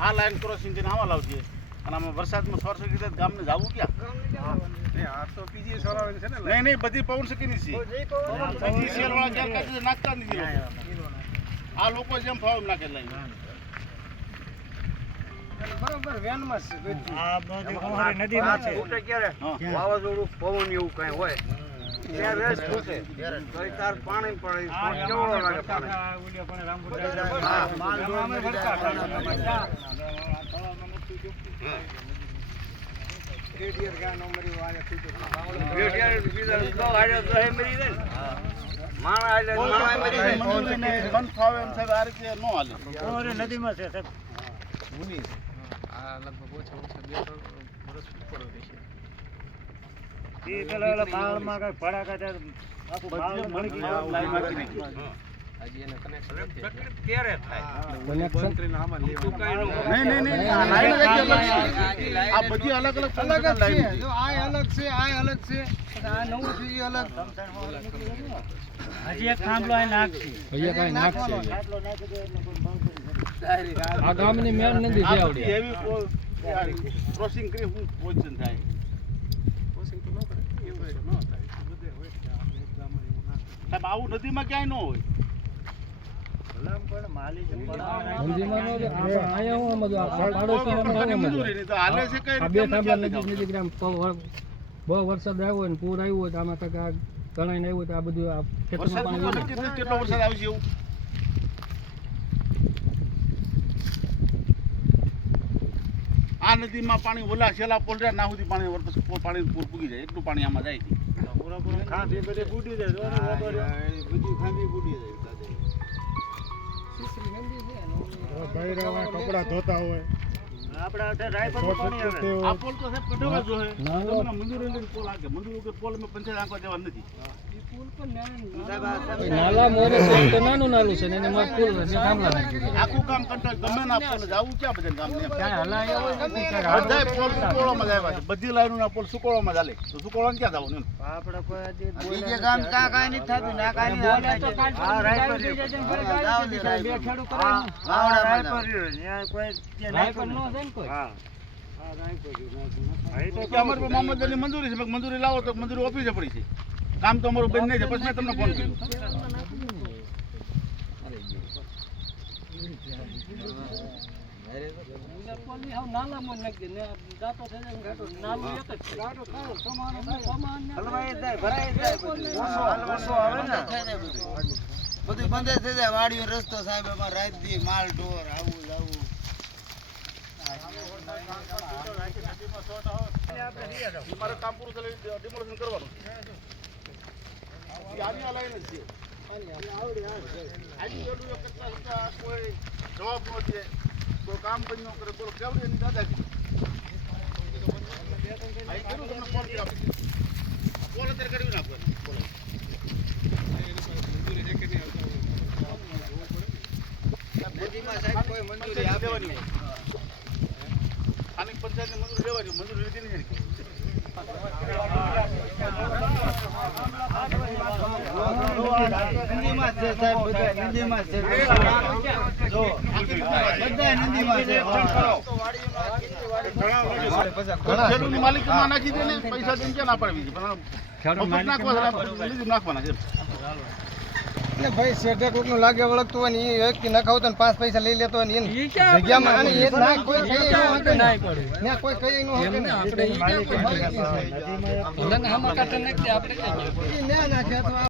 આ line crossing કરીને આમાં લાવજે. અને આમાં વરસાદમાં સોર સર્કિટ ગામને જવું ક્યાં? નહીં નહીં બધી પવન શકીની છે. નાખતા નથી લોકો. આ લોકો જેમ ફાવે નાખે લાઈન. બરોબર વેનમાં છે આ નદીમાં છે. વાવાઝોડું પવન એવું કઈ હોય. પાણી પાણી મન ફાવે એમ સાહેબ નદીમાં છે સાહેબ ઈ આ લગભગ માળમાં કાંઈક બે જ અલગ છે. આ બધી અલગ અલગ અલગ જ લાઈન છે. છે. અલગ છે આ અલગ છે. અને આ નવું છે ઈ અલગ. હજી એક થાંભલો નાખશે. કોઈ. આ ગામની મેન નદી આ બધી ક્રોસિંગ કરી શું પોઝિશન થાય સાહેબ આવું નદીમાં ક્યાંય ન હોય ભલામ પણ માલી છે, ભલામ મંદિરમાં નો નાખી આપણે અહીંયા હું સમજુ આ પાડોશી કોઈ અમે પણ શું મંજૂરી સમજુ? નહીં તો હાલે છે કઈ આ રીતે બે અમને થાંભલા ક્યાંથી નજીક ખબર? નજીક નદીમાં ક્યાંય ન બહુ વરસાદ આવ્યો હોય ને પૂર આવ્યું હોય તો આમાં કંઈક આ તણાઈને આવ્યું હોય તો આ બધું કેટલો વરસાદ આવશે એવું? આ નદીમાં પાણી ઓલા છેલ્લા પોલ રહ્યા ના સુધી પાણી પાણી પૂર પૂગી જાય એટલું પાણી આમાં જાય છે. ખાંભી બધી બુડી જાય. જો ને વાપર. કપડા ધોતા હોય ના, મંજૂરી લઈને પોલ નથી. ને માં કામ પોલ બધા કામ નથી બધી પોલ સુકોળોમાં ચાલે તો સુકોળો ક્યાં જવાનું બીજે નથી. ગામ કાં કાંઈ નથી થતું, ના કાંઈ. ત્યાં કોઈ કોઈ? મંજૂરી છે મંજૂરી લાવો તો મંજૂરી ઓફિસે પડી છે કામ તો અમારું બંધ નહીં છે પછી મેં તમને ફોન કર્યો બધું. આવે. બધું બંધ થઈ જાય વાડીઓ રસ્તો સાહેબ એમાં રાત દી માલ ઢોર આવું જાવું મારે કામ પૂરું થઈ ડિમોલેશન કરવાનું આની કોઈ જવાબ ન કામ પણ ન કરે બોલો કેવડી એની દાદાગીરી આ એ કર્યું તમને ફોન કર્યો બોલ અત્યારે કર્યું નાખો. બોલો નદીમાં સાહેબ કોઈ મંજૂરી આપવાની હોય. સ્થાનિક પંચાયતની મંજૂરી લેવાની. મંજૂરી લીધી નથી માલિકીમાં નાખી દે ને પૈસા દઈને ક્યાં ના પાડવી છે પણ નાખવાના છે. એટલે ભાઈ શેઠે કોકનું લાગે વળગતું હોય ને એ વ્યક્તિ નખાવતો ને પાંચ પૈસા લઈ લેતો હોય ને એની જગ્યામાં અને એ ના કોઈ કઈ ન ને. ના કોઈ કઈ નું હકે ને. આપણે ઈ કે કોઈ ને. ના નાખે અથવા